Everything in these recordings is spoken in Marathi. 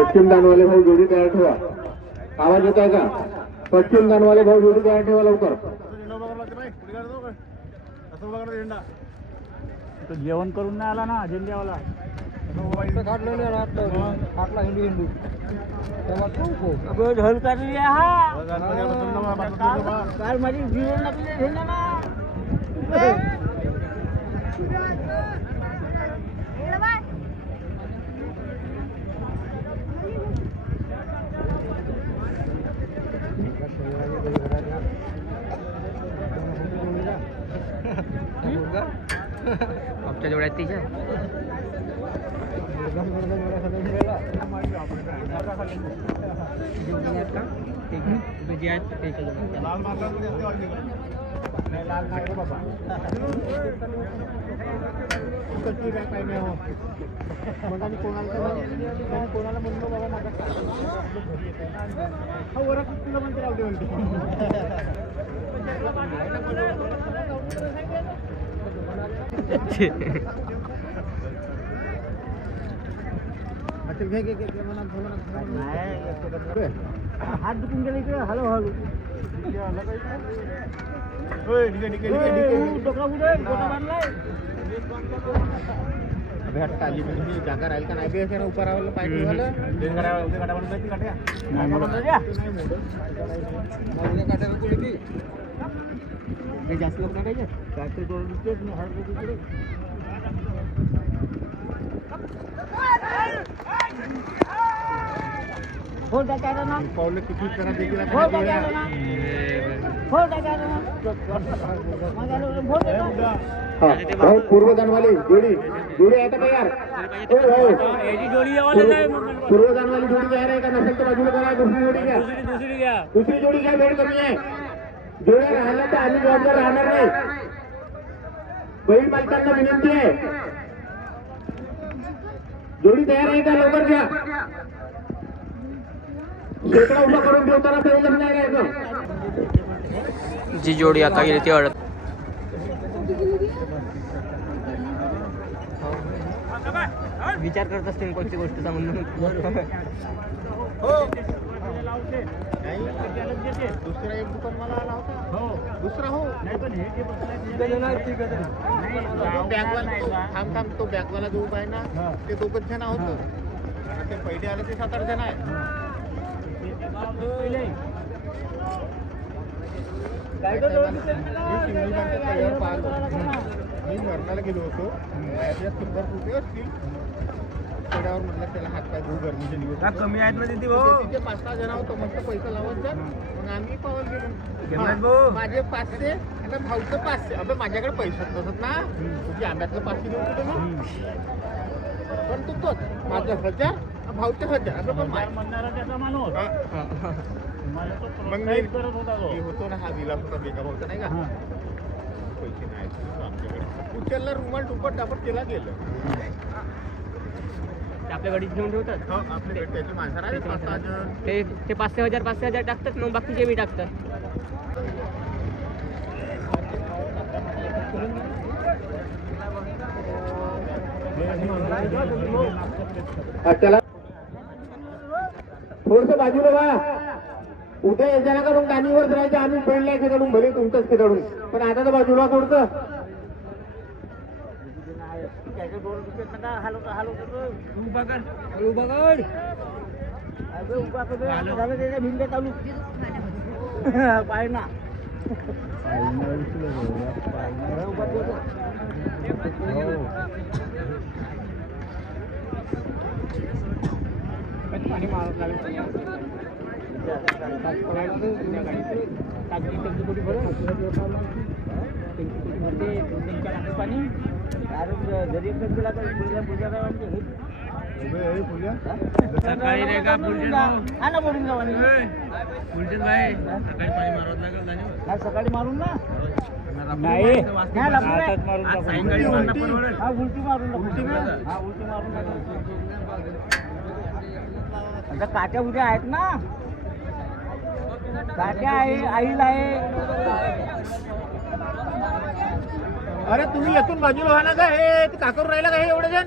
पश्चिम दानवाले भाऊ जोडी तयार ठेवा. आवाज येत आहे का? पश्चिम दानवाले भाऊ जोडी तयार ठेवा लवकर. जेवण करून नाही आला ना झेंड्यावाला. काल माझी जीवन आमच्या जोड्यात तिच्या कोणाला म्हणलो बाबा माझा वर तुला म्हणते राहते म्हणते हात दुखून गेले इकडे हॅलो हॅलो आली म्हणजे जागा राहील का नाही बी उभं राहायला पाहिजे झालं. जास्त लोक टाकायचे काय हो टाकायला ना पावलं किती करा देखील हो टाकायला ना हो टाकायला ना भाऊ पूर्व दानवाली जोडी जोडी आहे का तयार? पूर्व दानवाली जोडी तयार आहे का? नसेल तर बाजूला करा. दुसरी जोडी घ्या. दुसरी जोडी घ्या. वेळ कमी आहे. जोड्या राहिल्या तर आम्ही जबाबदार राहणार नाही. बैल मालकांना विनंती आहे जोडी तयार आहे का? लवकर घ्या. शेकडा उभा करून ठेवताना तरी जमणार नाही राहायचं. जी जोडी आता गेली ती अडत विचार करत असते कोणती गोष्टीचा म्हणून. दुसरा एक दुकान मला आला होता. दुसरा हो थांब तो बॅगवाला जो उभा आहे ना ते दोघच जण होतं. ते पहिले आले ते 7-8 जण आहे. मी मरणाला गेलो होतो. सुंदर रुपये असतील चढ्यावर म्हटलं त्याला हात पाय धुऊ गरजेचे दिवस कमी आहेत ना तिथे 5-6 जण होतो. मस्त पैसा लावत जा. मग आम्ही पावल गेलो. माझे 500 आणि भाऊचं 500. अबे माझ्याकडे पैसे नसत ना. तुझी आंब्यातलं 500 देऊ कुठे मग? पण तू तोच माझं 1000 भाऊचं 1000 असं पण मग मी होतो ना. हा दिला होता बेगा भाऊचा नाही का? पैसे नाही आमच्याकडे. उचलला रुमाल टुपट टापट केला गेलं. आपल्या गाडीत घेऊन ठेवतात. आपले त्याची माणसं नाही ते 5,000 टाकतात. मग बाकीचे मी टाकतात. चला थोडस बाजूला बा. उद्या याच्या करून गाणीवर जायचं. आम्ही पडलाय खेळून भले तुमचंच खेळून. पण आता तर बाजूला थोडस भिंड चालू पाय ना पाणी मारत लागेल. पाणी जरी गेला तर सकाळी मारून ना नाही उलटी मारून उलटी मारून आता काट्या उद्या आहेत ना. काट्या आहे आईल आहे. अरे तुम्ही येथून बाजूला व्हा ना का? हे काकूर राहिला का हे एवढे जण?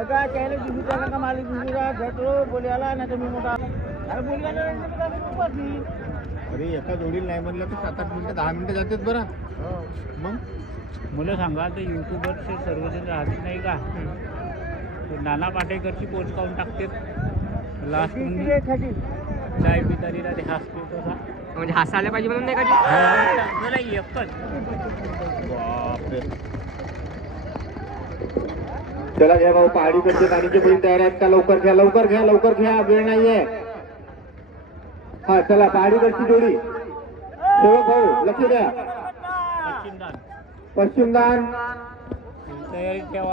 आता त्याला दुसऱ्याला का मालिक दुसरा भेटलो बोलयाला नाही तर मी मोठा अरे बोलयाला नाही. अरे एका जोडीला नाही म्हणलं तर 7-8 मिनिटं 10 मिनिटं जातात बरं. मग मुलं सांगा तर युट्यूबरचे सर्वजण राहत नाही का ते नाना पाटेकरची पोच काढून टाकते लास्ट चाय पितारीला ते हसते तसा म्हणजे हसायला पाहिजे म्हणून नाही का मला एकच बापरे. चला घ्या भाऊ, पहाडीकडचे गाडीचे बैल तयार आहेत का? लवकर घ्या लवकर घ्या लवकर घ्या, वेळ नाहीये. हा चला पहाडीकडची जोडी. सेवक भाऊ लक्ष द्या. पश्चिमदान तयारी ठेवा.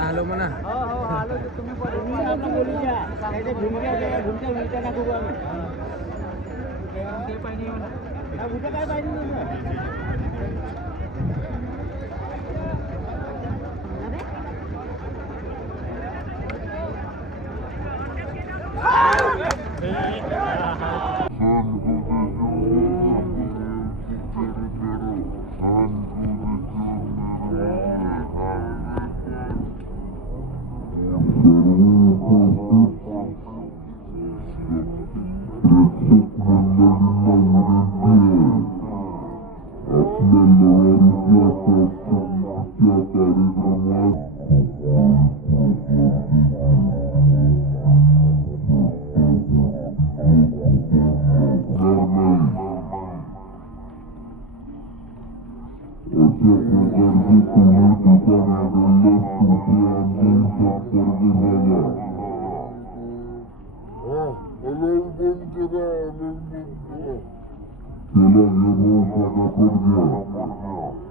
आलो म्हणा. हो हो आलो तर तुम्ही बोलू द्या. काय ते घुमच्या नको बोलू. ते पाहिजे म्हणा. उद्या काय पाहिजे Selam ya, bu